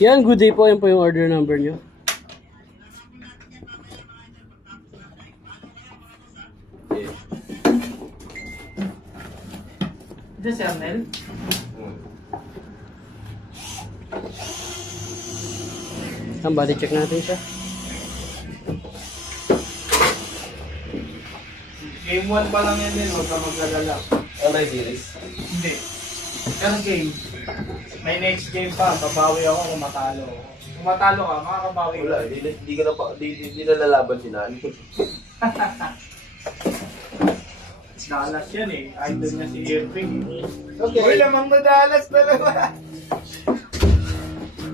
Yan, good day po. Yan po yung order number nyo. Ito si Arnel? Ang body check natin siya. Game 1 pa lang yan din, huwag ka maglalala. Online series? Hindi. Pero game. May next game pa, babawi ako kung matalo. Kung matalo ka, makakabawi ka. Wala, hindi ka na pa, hindi na lalaban si Nani. Dalas yan eh. Idol na si Irving. Okay. Uy, lamang na Dalas dalawa.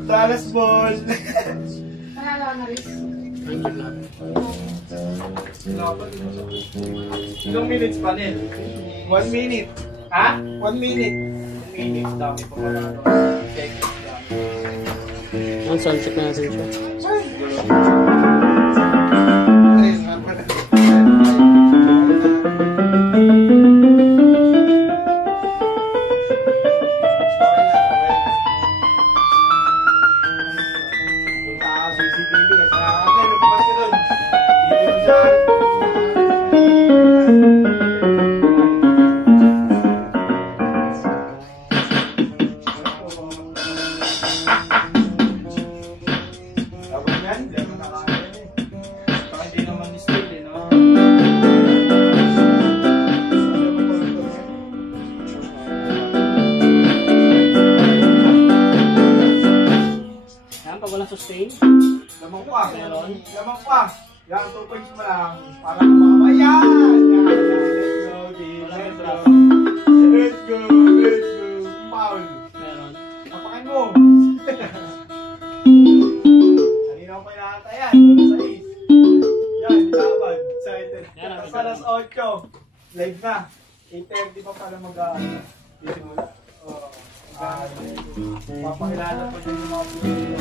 Dalas ball. Panalo ka na rin. Ilang minutes pa din? 1 minute. Ha? 1 minute. 1 minute. Dami pa pala. Seconds dami. Ang sound check natin siya. Sustain. Lamang pa. Lamang pa. Yan, 2 points mo lang. Para makamayan. Let's go. Let's go. Let's go. Foul. Meron. Tapakin mo. Kanina ko pa inahata yan. Sa is. Yan, laban. Excited. Tapos alas 8. Live na. 8:30 pa pala mag-simula. Papakilala pa din yung mga pili.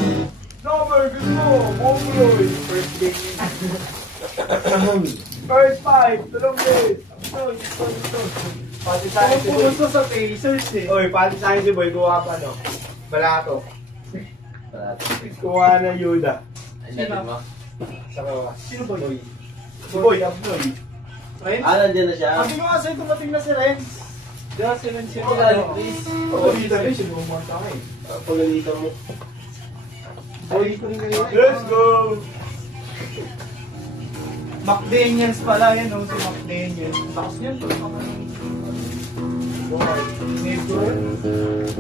Number, good mo! Momuloy! First game yun. First five! Tulong din! Ito. Pati sa akin si Boy. Pumunta sa Pacers eh. Oy, pati sa akin si Boy. Kuha pa no? Balato. Kuha na Yuda. Sino mo? Sa kawas. Sino Boy? Si Boy, Abnoy. Renz? Nandiyan na siya. Sabi ko nga sa'yo tumating na si Renz. Diyan si Renz yun. Oo, dito rin. Sinumunta ka eh. Pagalitan mo. Let's go! McDaniels pala yan, no? Si McDaniels. Lakas yan, to. Neighbor.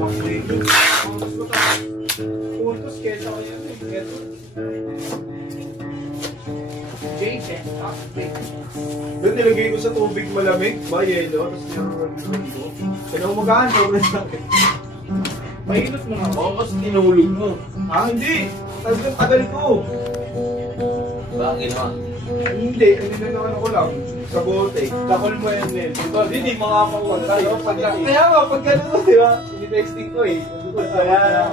McDaniels. Puntos ko ta. Puntos, kesa ko yan eh. Keto. Jason, doon nilagay ko sa tubig malamig, ba, yelo, tapos nilagay ko. Kaya umagahan, sobrang sakit. Mainit mo nga. Oo, kasi tinulog mo. Ah, hindi! Tagal ko! Bakit ginawa? Hindi na naman ako lang. Sa bote. Takol mo yan, Nel. Hindi, mga pangwala. Kaya nga, pag gano'n, di ba? Sinitexting ko eh. Kaya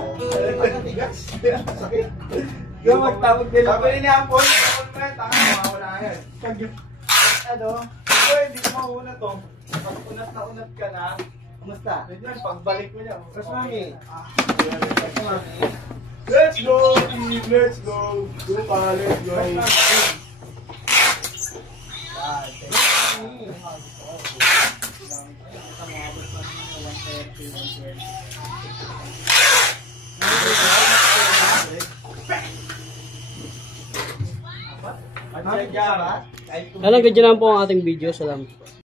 pagkatigas. Sakit. Yung magtawag nila. Sabi niya ang point. Takol mo yan, tanga, mawawala yan. Ano? Ito, hindi ko mauna to. Pag unat na unat ka na, kumusta? Yan, pagbalik mo niya. Mas mami. Let's go, team! Let's go! Go pa, let's go! Alam, ganyan lang po ang ating video. Salamat.